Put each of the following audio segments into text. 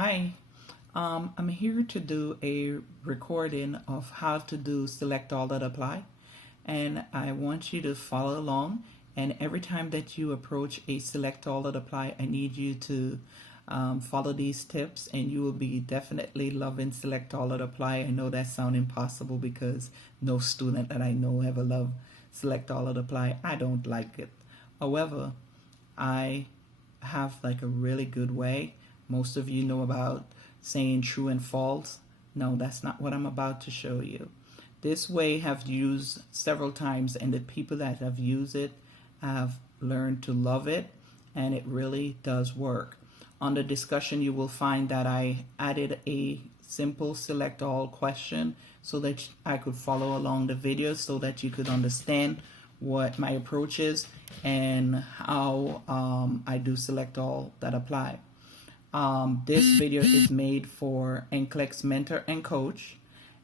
Hi, I'm here to do a recording of how to do select all that apply, and I want you to follow along. And every time that you approach a select all that apply, I need you to follow these tips, and you will be definitely loving select all that apply. I know that sounds impossible because no student that I know ever loved select all that apply. I don't like it. However, I have like a really good way. Most of you know about saying true and false. No, that's not what I'm about to show you. This way have used several times, and the people that have used it have learned to love it, and it really does work. On the discussion, you will find that I added a simple select all question so that I could follow along the video so that you could understand what my approach is and how I do select all that apply. This video is made for NCLEX mentor and coach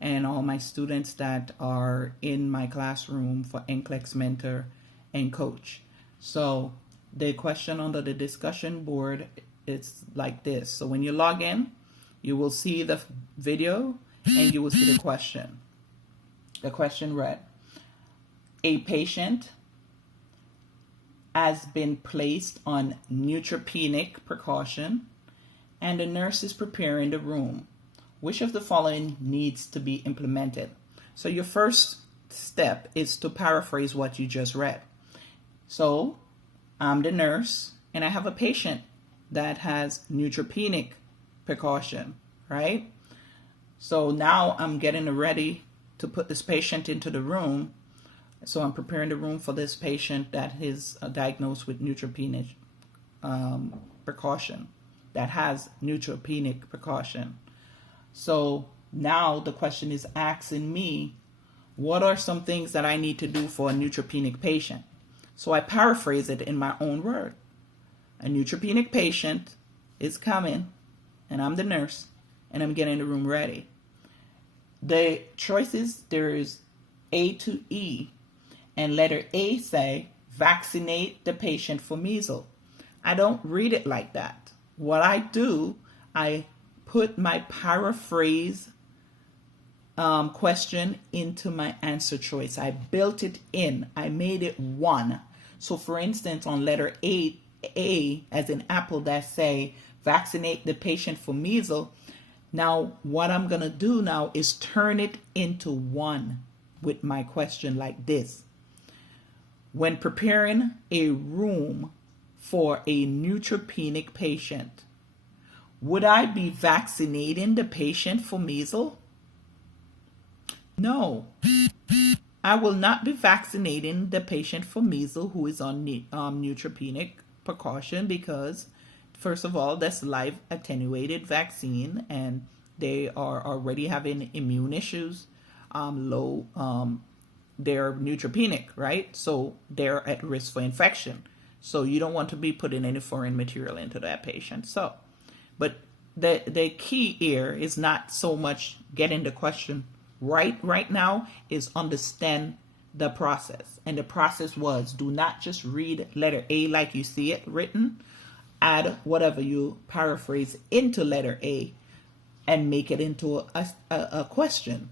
and all my students that are in my classroom for NCLEX mentor and coach. So the question under the discussion board is like this. So when you log in, you will see the video and you will see the question. The question read, a patient has been placed on neutropenic precaution and the nurse is preparing the room. Which of the following needs to be implemented? So your first step is to paraphrase what you just read. So I'm the nurse and I have a patient that has neutropenic precaution, right? So now I'm getting ready to put this patient into the room. So I'm preparing the room for this patient that is diagnosed with neutropenic precaution, that has neutropenic precaution. So now the question is asking me, what are some things that I need to do for a neutropenic patient? So I paraphrase it in my own word. A neutropenic patient is coming, and I'm the nurse, and I'm getting the room ready. The choices, there is A to E, and letter A say, vaccinate the patient for measles. I don't read it like that. What I do, I put my paraphrase question into my answer choice. I built it in. I made it one. So for instance, on letter A as in apple, that say vaccinate the patient for measles. Now what I'm going to do now is turn it into one with my question like this. When preparing a room for a neutropenic patient, would I be vaccinating the patient for measles? No, I will not be vaccinating the patient for measles who is on neutropenic precaution because, first of all, that's live attenuated vaccine and they are already having immune issues, they're neutropenic, right? So they're at risk for infection. So you don't want to be putting any foreign material into that patient. So, but the key here is not so much getting the question right now, is understand the process. And the process was, do not just read letter A like you see it written. Add whatever you paraphrase into letter A and make it into a question.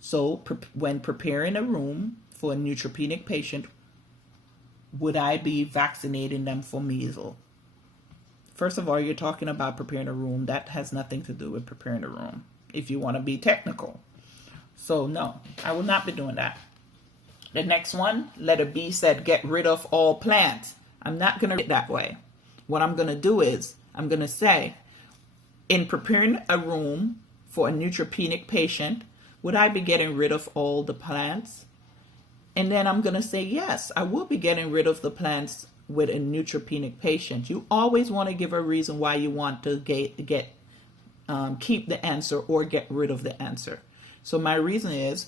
So when preparing a room for a neutropenic patient, would I be vaccinating them for measles? First of all, you're talking about preparing a room. That has nothing to do with preparing a room, if you want to be technical. So no, I will not be doing that. The next one, letter B said, get rid of all plants. I'm not going to read it that way. What I'm going to do is, I'm going to say, in preparing a room for a neutropenic patient, would I be getting rid of all the plants? And then I'm going to say, yes, I will be getting rid of the plants with a neutropenic patient. You always want to give a reason why you want to keep the answer or get rid of the answer. So my reason is,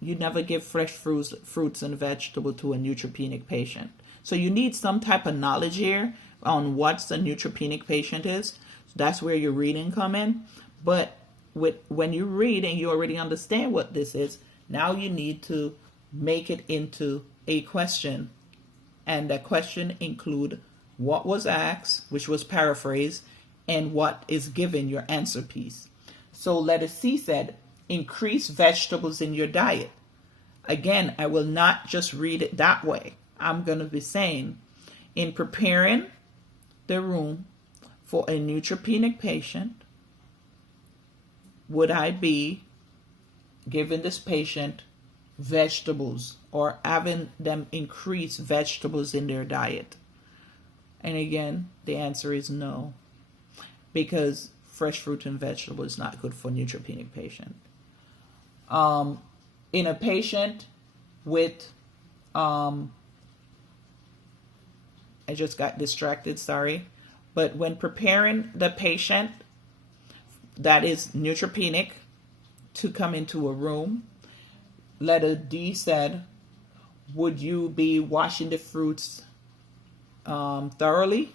you never give fresh fruits and vegetables to a neutropenic patient. So you need some type of knowledge here on what the neutropenic patient is. So that's where your reading come in. But when you read and you already understand what this is, now you need to make it into a question, and that question include what was asked, which was paraphrased, and what is given your answer piece. So letter C said, increase vegetables in your diet. Again, I will not just read it that way. I'm going to be saying, in preparing the room for a neutropenic patient, would I be giving this patient vegetables or having them increase vegetables in their diet? And again, the answer is no, because fresh fruit and vegetable is not good for neutropenic patient. In a patient with, I just got distracted, sorry. But when preparing the patient that is neutropenic to come into a room, letter D said, would you be washing the fruits thoroughly?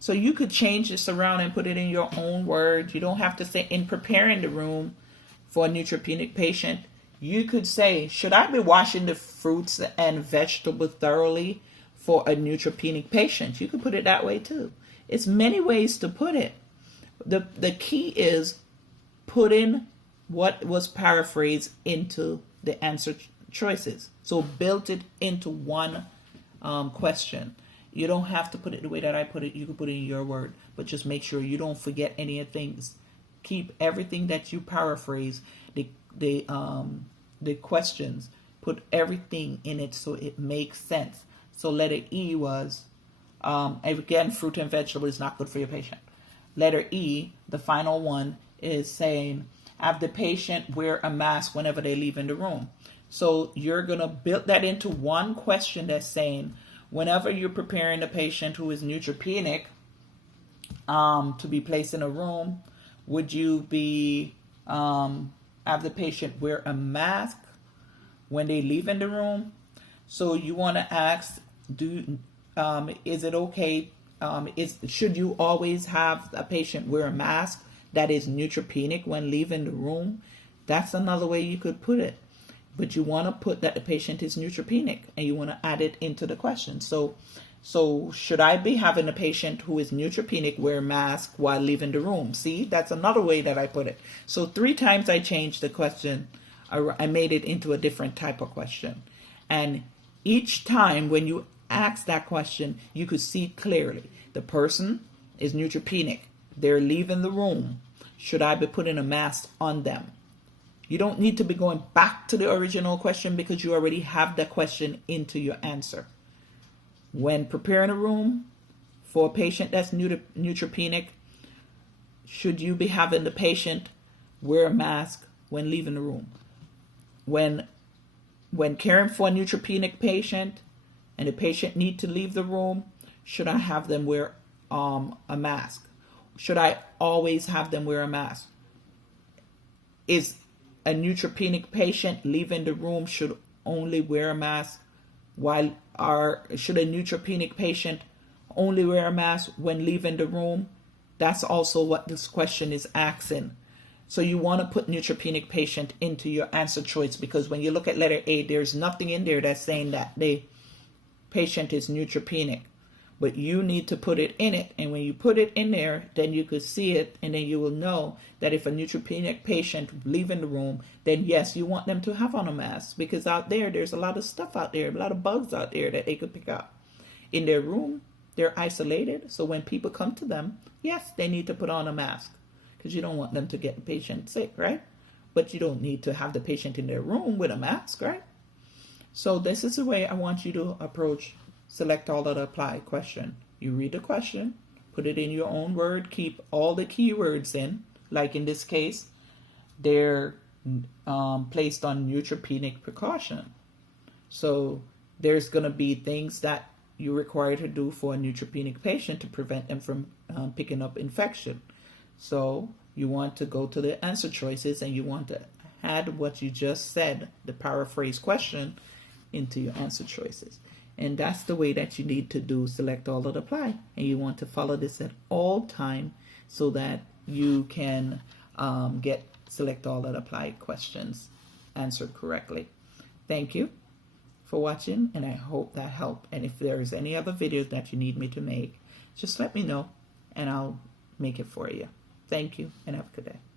So you could change this around and put it in your own words. You don't have to say, in preparing the room for a neutropenic patient, you could say, should I be washing the fruits and vegetables thoroughly for a neutropenic patient? You could put it that way too. It's many ways to put it. The key is putting what was paraphrased into the answer choices. So build it into one question. You don't have to put it the way that I put it. You can put it in your word, but just make sure you don't forget any of things. Keep everything that you paraphrase, the questions, put everything in it so it makes sense. So letter E was, again, fruit and vegetable is not good for your patient. Letter E, the final one, is saying, have the patient wear a mask whenever they leave in the room. So you're going to build that into one question that's saying, whenever you're preparing a patient who is neutropenic to be placed in a room, would you be have the patient wear a mask when they leave in the room? So you want to ask, is it okay? Should you always have a patient wear a mask that is neutropenic when leaving the room? That's another way you could put it. But you want to put that the patient is neutropenic, and you want to add it into the question. So should I be having a patient who is neutropenic wear a mask while leaving the room? See, that's another way that I put it. So 3 times I changed the question. I made it into a different type of question. And each time when you ask that question, you could see clearly the person is neutropenic. They're leaving the room. Should I be putting a mask on them? You don't need to be going back to the original question because you already have the question into your answer. When preparing a room for a patient that's neutropenic, should you be having the patient wear a mask when leaving the room? When caring for a neutropenic patient and the patient need to leave the room, should I have them wear a mask? Should I always have them wear a mask? Is a neutropenic patient leaving the room should only wear a mask should a neutropenic patient only wear a mask when leaving the room? That's also what this question is asking. So you want to put neutropenic patient into your answer choice, because when you look at letter A, there's nothing in there that's saying that the patient is neutropenic. But you need to put it in it. And when you put it in there, then you could see it, and then you will know that if a neutropenic patient leaving the room, then yes, you want them to have on a mask, because out there's a lot of stuff out there, a lot of bugs out there that they could pick up. In their room, they're isolated. So when people come to them, yes, they need to put on a mask, because you don't want them to get the patient sick, right? But you don't need to have the patient in their room with a mask, right? So this is the way I want you to approach select all that apply question. You read the question, put it in your own word, keep all the keywords in. Like in this case, they're placed on neutropenic precaution. So there's going to be things that you're required to do for a neutropenic patient to prevent them from picking up infection. So you want to go to the answer choices and you want to add what you just said, the paraphrase question, into your answer choices. And that's the way that you need to do select all that apply. And you want to follow this at all time so that you can get select all that apply questions answered correctly. Thank you for watching, and I hope that helped. And if there is any other videos that you need me to make, just let me know and I'll make it for you. Thank you and have a good day.